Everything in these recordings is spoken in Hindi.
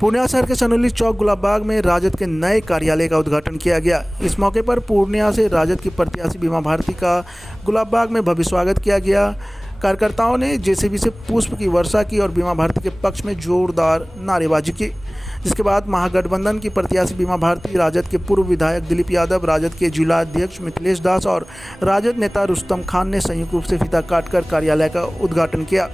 पूर्णिया शहर के सनोली चौक गुलाबबाग में राजद के नए कार्यालय का उद्घाटन किया गया। इस मौके पर पूर्णिया से राजद की प्रत्याशी बीमा भारती का गुलाबबाग में भव्य स्वागत किया गया। कार्यकर्ताओं ने जेसीबी से पुष्प की वर्षा की और बीमा भारती के पक्ष में जोरदार नारेबाजी की, जिसके बाद महागठबंधन की प्रत्याशी बीमा भारती, राजद के पूर्व विधायक दिलीप यादव, राजद के जिला अध्यक्ष मिथिलेश दास और राजद नेता रुस्तम खान ने संयुक्त रूप से फीता काटकर कार्यालय का उद्घाटन किया।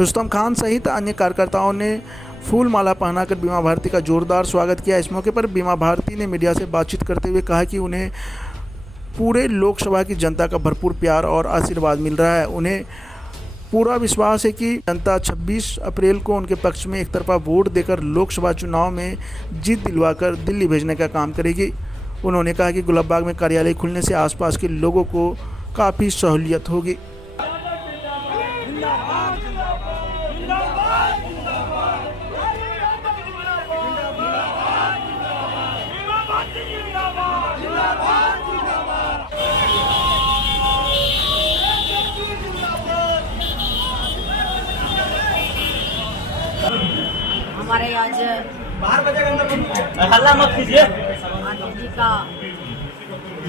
रुस्तम खान सहित अन्य कार्यकर्ताओं ने फूल माला पहनाकर बीमा भारती का जोरदार स्वागत किया। इस मौके पर बीमा भारती ने मीडिया से बातचीत करते हुए कहा कि उन्हें पूरे लोकसभा की जनता का भरपूर प्यार और आशीर्वाद मिल रहा है। उन्हें पूरा विश्वास है कि जनता 26 अप्रैल को उनके पक्ष में एक तरफा वोट देकर लोकसभा चुनाव में जीत दिलवाकर दिल्ली भेजने का काम करेगी। उन्होंने कहा कि गुलाबबाग में कार्यालय खुलने से आसपास के लोगों को काफ़ी सहूलियत होगी। हमारे आज हल्ला मत कीजिए। आरजेडी का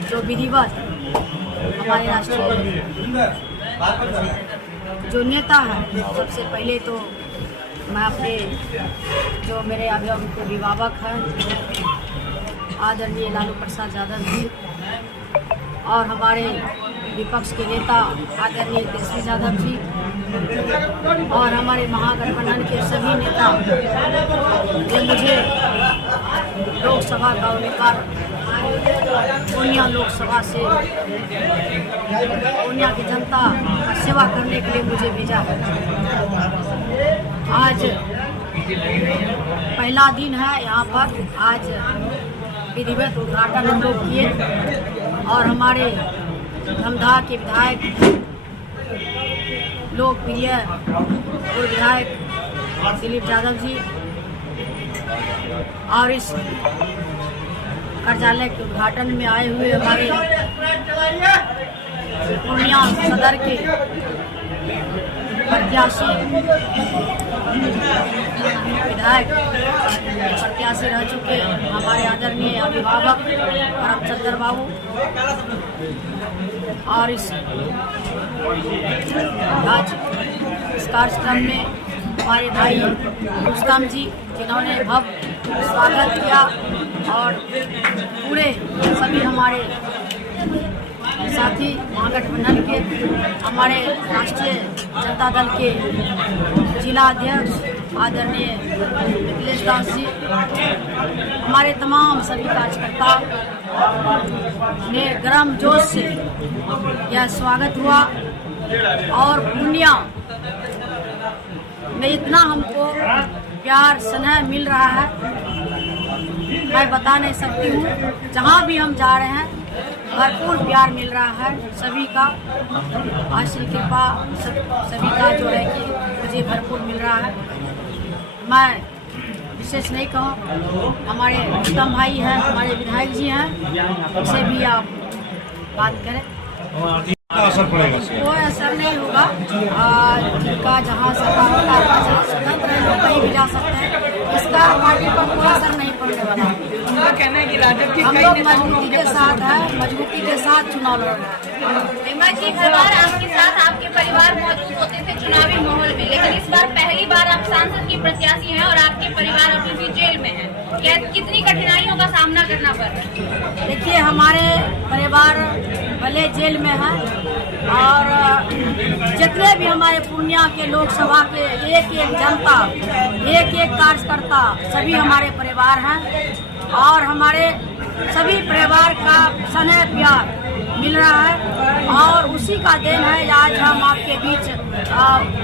जो विधिवत हमारे राष्ट्रीय जो नेता है, सबसे पहले तो मैं अपने जो मेरे अभिभावक हैं आदरणीय लालू प्रसाद यादव जी और हमारे विपक्ष के नेता आदरणीय तेजस्वी यादव जी और हमारे महागठबंधन के सभी नेता ने मुझे लोकसभा का उम्मीदवार पूर्णिया लोकसभा से पूर्णिया की जनता का सेवा करने के लिए मुझे भेजा है। आज पहला दिन है यहाँ पर। आज विधिवत उद्घाटन हम लोग किए और हमारे धमधा के विधायक लोकप्रिय पूर्व विधायक दिलीप यादव जी और इस कार्यालय के उद्घाटन में आए हुए हमारे पूर्णिया सदर के प्रत्याशी विधायक प्रत्याशी रह चुके हमारे आदरणीय अभिभावक परमचंद्र बाबू और इस कार्यक्रम में हमारे भाई रुस्तम जी जिन्होंने भव्य स्वागत किया और पूरे सभी हमारे साथी महागठबंधन के हमारे राष्ट्रीय जनता दल के जिला अध्यक्ष आदरणीय मिथिलेश दास जी, हमारे तमाम सभी कार्यकर्ता ने गर्म जोश से यह स्वागत हुआ और पूर्णिया में इतना हमको प्यार स्नेह मिल रहा है, मैं बता नहीं सकती हूँ। जहाँ भी हम जा रहे हैं भरपूर प्यार मिल रहा है सभी का, आशीर्वाद कृपा सभी का जो है कि मुझे भरपूर मिल रहा है। मैं विशेष नहीं कहूँ, हमारे उत्तम भाई हैं, हमारे विधायक जी हैं, उनसे भी आप बात करें। असर पड़ेगा? कोई असर नहीं होगा। जिनका जहाँ सत्ता होता है जहाँ स्वतंत्र है लोग कहीं भी जा सकते हैं, इसका पार्टी पर कोई असर नहीं पड़ने वाला। उनका कहना है कि राजद के हम लोग मजबूती के साथ है, मजबूती के साथ चुनाव लड़ रहे हैं। जी, हर बार आपके साथ आपके परिवार मौजूद होते थे चुनावी माहौल में, लेकिन इस बार पहली बार आप सांसद की प्रत्याशी हैं और आपके परिवार अभी भी जेल में है। क्या कितनी कठिनाइयों का सामना करना पड़ रहा है? देखिए, हमारे परिवार भले जेल में है और जितने भी हमारे पूर्णिया के लोकसभा के एक एक जनता, एक एक कार्यकर्ता सभी हमारे परिवार हैं और हमारे सभी परिवार का स्नेह प्यार मिल रहा है और उसी का देन है आज हम आपके बीच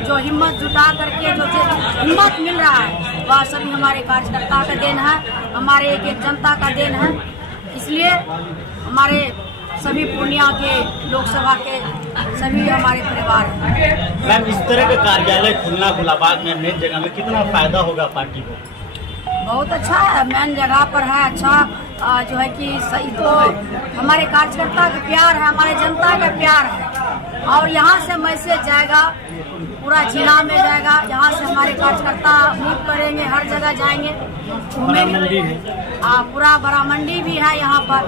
जो हिम्मत जुटा करके जो हिम्मत मिल रहा है वह सभी हमारे कार्यकर्ता का देन है, हमारे एक एक जनता का देन है। इसलिए हमारे सभी पूर्णिया के लोकसभा के सभी हमारे परिवार हैं। मैम, इस तरह का कार्यालय खुलना गुलाबबाग में मेन जगह में कितना फायदा होगा पार्टी को? बहुत अच्छा है, मेन जगह पर है। अच्छा जो है कि सही तो हमारे कार्यकर्ता का प्यार है, हमारे जनता का प्यार है और यहाँ से मैसेज जाएगा पूरा जिला में जाएगा। जहाँ से हमारे कार्यकर्ता मूव करेंगे, हर जगह जाएंगे, घूमेंगे। पूरा बड़ा मंडी भी है यहाँ पर।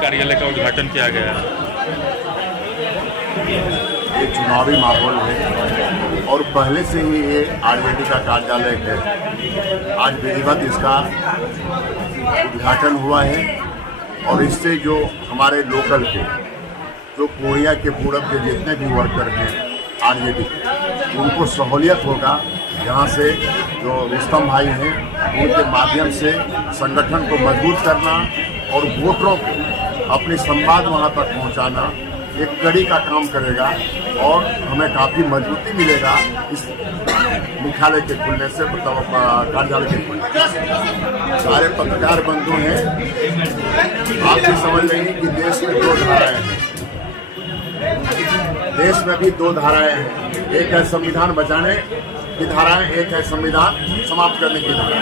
कार्यालय का उद्घाटन किया गया है। ये चुनावी माहौल है और पहले से ही ये आरजेडी का कार्यालय है। आज विधिवत इसका उद्घाटन हुआ है और इससे जो हमारे लोकल के, जो पूर्णिया के पूरब के जितने भी वर्कर हैं आरजेडी, उनको सहूलियत होगा। यहाँ से जो रुस्तम भाई हैं उनके माध्यम से संगठन को मजबूत करना और वोटरों को अपनी संवाद वहाँ तक पहुँचाना एक कड़ी का काम करेगा और हमें काफ़ी मजबूती मिलेगा इस मुख्यालय के खुलने से, मतलब कार्यालय के खुलने से। सारे पत्रकार बंधु हैं, आप भी समझ लेंगे कि देश में दो धाराएं हैं। देश में भी दो धाराएं हैं, एक है संविधान बचाने की धाराएं, एक है संविधान समाप्त करने की धारा,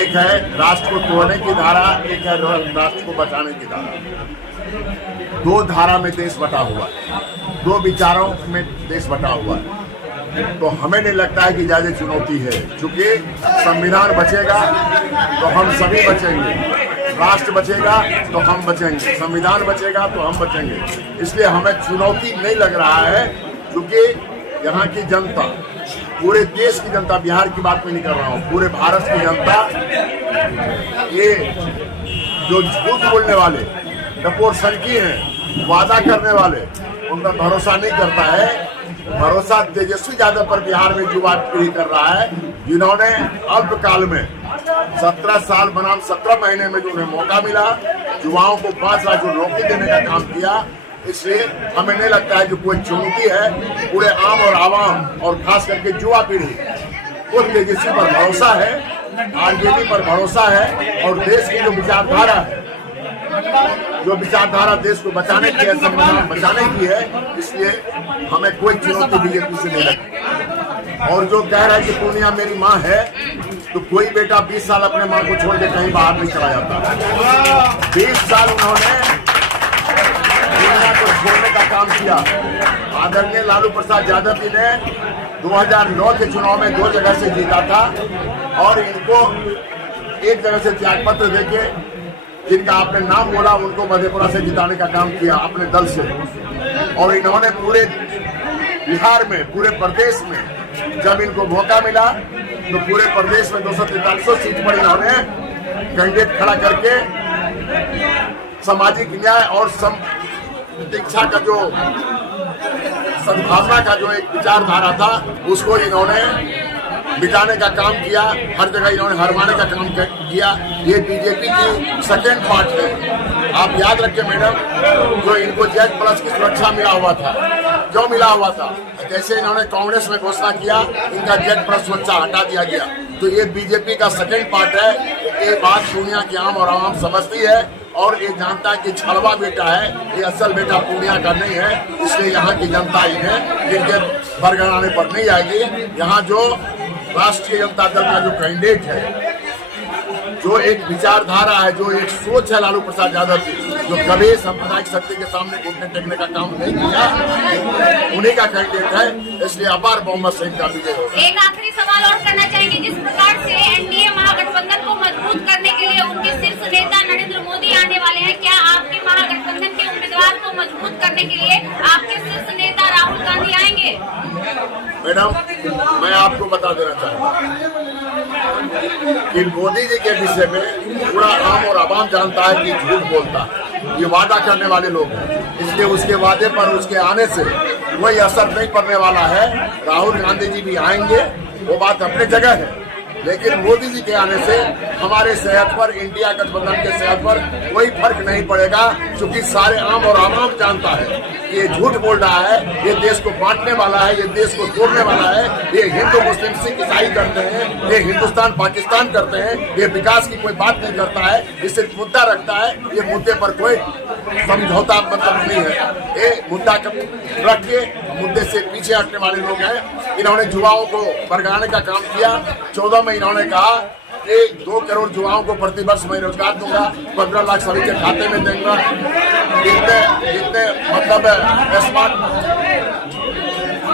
एक है राष्ट्र को तोड़ने की धारा, एक है राष्ट्र को बचाने की धारा। दो धारा में देश बटा हुआ है, दो विचारों में देश बटा हुआ है। तो हमें नहीं लगता है कि ज़्यादा चुनौती है, क्योंकि संविधान बचेगा तो हम सभी बचेंगे, राष्ट्र बचेगा तो हम बचेंगे, संविधान बचेगा तो हम बचेंगे। इसलिए हमें चुनौती नहीं लग रहा है, क्योंकि यहाँ की जनता, पूरे देश की जनता, बिहार की बात मैं नहीं कर रहा हूँ, पूरे भारत की जनता, ये जो झूठ बोलने वाले, डपोर सनकी हैं, वादा करने वाले, उनका भरोसा नहीं करता है। भरोसा तेजस्वी यादव पर बिहार में युवा पीढ़ी कर रहा है, जिन्होंने अल्पकाल में 17 साल बनाम 17 महीने में जो उन्हें मौका मिला, युवाओं को 5 लाख नौकरी देने का काम किया। इसलिए हमें नहीं लगता है कि कोई चुनौती है। पूरे आम और आवाम और खास करके युवा पीढ़ी को तेजस्वी पर भरोसा है, आरजेडी पर भरोसा है और देश की जो विचारधारा है, जो विचारधारा देश को बचाने की है, संविधान बचाने की है, इसलिए हमें कोई चुनौती बीजेपी से नहीं लगती। और जो कह रहा है कि पूर्णिया मेरी माँ है, तो कोई बेटा 20 साल अपने माँ को छोड़ के कहीं बाहर नहीं चला जाता। 20 साल उन्होंने पूर्णिया को छोड़ने का काम किया। आदरणीय लालू प्रसाद यादव जी ने 2009 के चुनाव में 2 जगह से जीता था और इनको एक जगह से त्याग पत्र देके, जिनका आपने नाम बोला, उनको मधेपुरा से जिताने का काम किया अपने दल से। और इन्होंने पूरे बिहार में, पूरे प्रदेश में जब इनको मौका मिला तो पूरे प्रदेश में 243 सीट पर इन्होंने कैंडिडेट खड़ा करके सामाजिक न्याय और दीक्षा का जो सद्भावना का जो एक विचारधारा था, उसको इन्होंने बिताने का काम किया। हर जगह इन्होंने हरवाने का काम किया। ये बीजेपी की सेकेंड पार्ट है। आप याद रखें मैडम, जो इनको जेड प्लस की सुरक्षा मिला हुआ था, क्यों मिला हुआ था? जैसे इन्होंने कांग्रेस में घोषणा किया, इनका जेड प्लस सुरक्षा हटा दिया गया। तो ये बीजेपी का सेकेंड पार्ट है। ये बात पूर्णिया की आम और आवाम समझती है और ये जानता है कि छलवा बेटा है, ये असल बेटा पूर्णिया का नहीं है। इसलिए यहाँ की जनता इन्हें जिनके बरगलाने पर नहीं आएगी। यहाँ जो राष्ट्रीय जनता दल का जो कैंडिडेट है, जो एक विचारधारा है, जो एक सोच है लालू प्रसाद यादव की, जो कभी सांप्रदायिक शक्ति के सामने घुटने टेकने का काम नहीं किया, उन्हीं का कैंडिडेट है। इसलिए अपार बहुमत से इनका विजय होगा। एक आखिरी सवाल और करना चाहेंगे, जिस प्रकार से एनडीए महागठबंधन को मजबूत करने के लिए उनके शीर्ष नेता नरेंद्र मोदी आने वाले हैं, क्या आपके महागठबंधन के उम्मीदवार को मजबूत करने के लिए आपके शीर्ष नेता राहुल गांधी आएंगे? मैडम, मैं आपको बता देना चाहूँगा कि मोदी जी के विषय में पूरा आम और आवाम जानता है कि झूठ बोलता है, ये वादा करने वाले लोग हैं। इसलिए उसके वादे पर, उसके आने से कोई असर नहीं पड़ने वाला है। राहुल गांधी जी भी आएंगे, वो बात अपने जगह है, लेकिन मोदी जी के आने से हमारे सेहत पर, इंडिया गठबंधन के सेहत पर कोई फर्क नहीं पड़ेगा, क्योंकि सारे आम और आवाम जानता है कि ये झूठ बोल रहा है, ये देश को बांटने वाला है, ये देश को तोड़ने वाला है, ये हिंदू मुस्लिम सिख ईसाई करते हैं, ये हिंदुस्तान पाकिस्तान करते हैं, ये विकास की कोई बात नहीं करता है, ये सिर्फ मुद्दा रखता है। ये मुद्दे पर कोई समझौता मतलब नहीं है। ये मुद्दा रख के मुद्दे से पीछे हटने वाले लोग हैं। इन्होंने युवाओं को बरगलाने का काम किया। 14 में इन्होंने कहा कि 2 करोड़ युवाओं को प्रतिवर्ष मैं रोजगार दूंगा, 15 लाख सभी के खाते में दूंगा। इतने मतलब स्मार्ट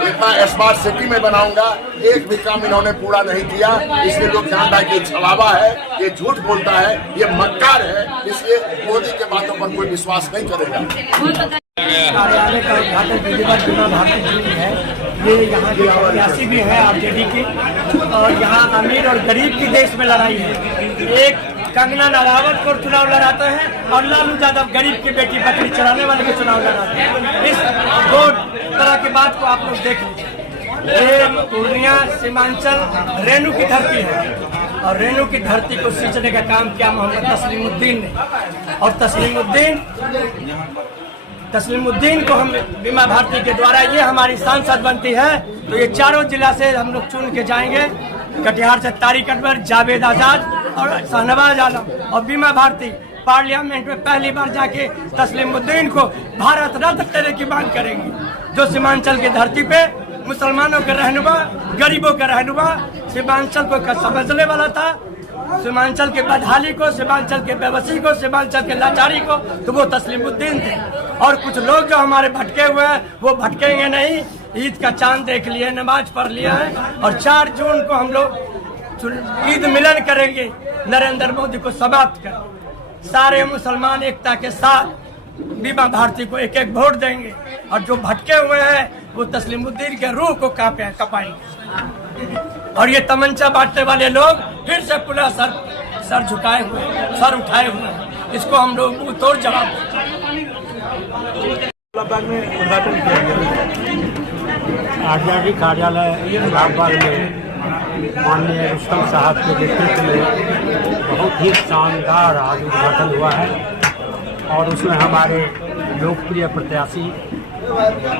इतना स्मार्ट सिटी में बनाऊंगा, एक भी काम इन्होंने पूरा नहीं किया। इसलिए लोग जानता है कि ये छलावा है, ये झूठ बोलता है, ये मक्कार है। इसलिए मोदी के बातों पर कोई विश्वास नहीं करेगा। कार्यालय का उद्घाटन विधिवत बीमा भारती जी की है। ये यहाँ के प्रत्याशी भी है आरजेडी की, और यहाँ अमीर और गरीब की देश में लड़ाई है। एक कंगना रनावत को चुनाव लड़ाते हैं और लालू यादव गरीब की बेटी बकरी चराने वाले को चुनाव लड़ाते हैं। इस दो तरह की बात को आप लोग देख लीजिए। ये पूर्णिया सीमांचल रेणु की धरती है, और रेणु की धरती को सींचने का काम किया मोहम्मद तस्लीमुद्दीन ने। और तस्लीमुद्दीन को हम बीमा भारती के द्वारा, ये हमारी सांसद बनती है तो ये चारों जिला से हम लोग चुन के जाएंगे। कटिहार से तारिक अनवर, जावेद आजाद और शाहनवाज आलम, और बीमा भारती पार्लियामेंट में पहली बार जाके तस्लीमुद्दीन को भारत रत्न देने की मांग करेंगे। जो सीमांचल की धरती पे मुसलमानों के रहनुमा, गरीबों के रहनुमा, सीमांचल को समझने वाला था, सीमांचल के बदहाली को, सीमांचल के बेबसी को, सीमांचल के लाचारी को, तो वो तस्लीमुद्दीन थे। और कुछ लोग जो हमारे भटके हुए हैं वो भटकेंगे नहीं। ईद का चांद देख लिए, नमाज पढ़ लिया है, और 4 जून को हम लोग ईद मिलन करेंगे, नरेंद्र मोदी को समाप्त कर। सारे मुसलमान एकता के साथ बीमा भारती को एक एक वोट देंगे, और जो भटके हुए हैं वो तस्लीमुद्दीन के रूह को कांपेंगे। और ये तमंचा बांटने वाले लोग फिर से पुनः सर झुकाए हुए, सर उठाए हुए हैं। इसको हम लोग मुंह तोड़ जवाब में उद्घाटन किया गया। आरजेडी कार्यालय इलाहाबाद में माननीय रुस्तम साहब के नेतृत्व में बहुत ही शानदार आज उद्घाटन हुआ है, और उसमें हमारे लोकप्रिय प्रत्याशी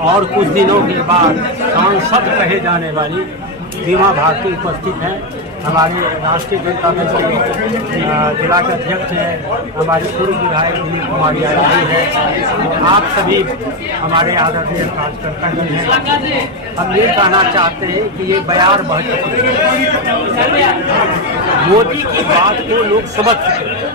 और कुछ दिनों के बाद सांसद कहे जाने वाली बीमा भारती उपस्थित हैं। हमारे राष्ट्रीय जनता दल के जिला के अध्यक्ष हैं, हमारी पूर्व विधायक दिलीप कुमार यादव जी हैं, आप सभी हमारे आदरणीय कार्यकर्ता भी हैं। हम ये कहना चाहते हैं कि ये बयार बह चुके हैं। मोदी की बात को लोग समझ चुके हैं।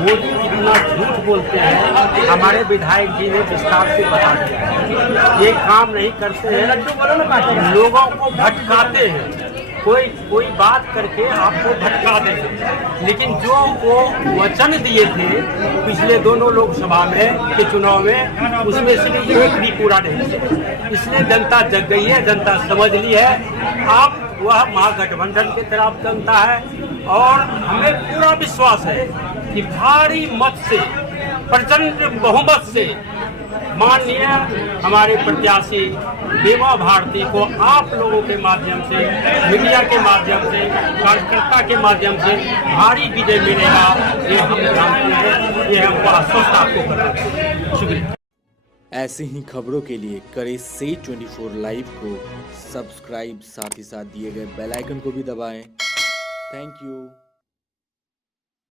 मोदी इतना झूठ बोलते हैं, हमारे विधायक जी ने विस्तार से बता दिया। ये काम नहीं करते हैं, लोगों को भटकाते हैं। कोई बात करके आपको भटका देंगे, लेकिन जो वो वचन दिए थे पिछले दोनों लोकसभा में के चुनाव में, उसमें से एक भी पूरा नहीं है। इसलिए जनता जग गई है, जनता समझ ली है। आप वह महागठबंधन की तरफ जनता है, और हमें पूरा विश्वास है कि भारी मत से, प्रचंड बहुमत से माननीय हमारे प्रत्याशी बीमा भारती को आप लोगों के माध्यम से, मीडिया के माध्यम से, कार्यकर्ता के माध्यम से भारी विजय मिलेगा। ये हम जानते हैं, ये हमको आश्वस्त आपको करना है। शुक्रिया। ऐसी ही खबरों के लिए करें से 24 लाइव को सब्सक्राइब, साथ ही साथ दिए गए बेल आइकन को भी दबाएं। Thank you.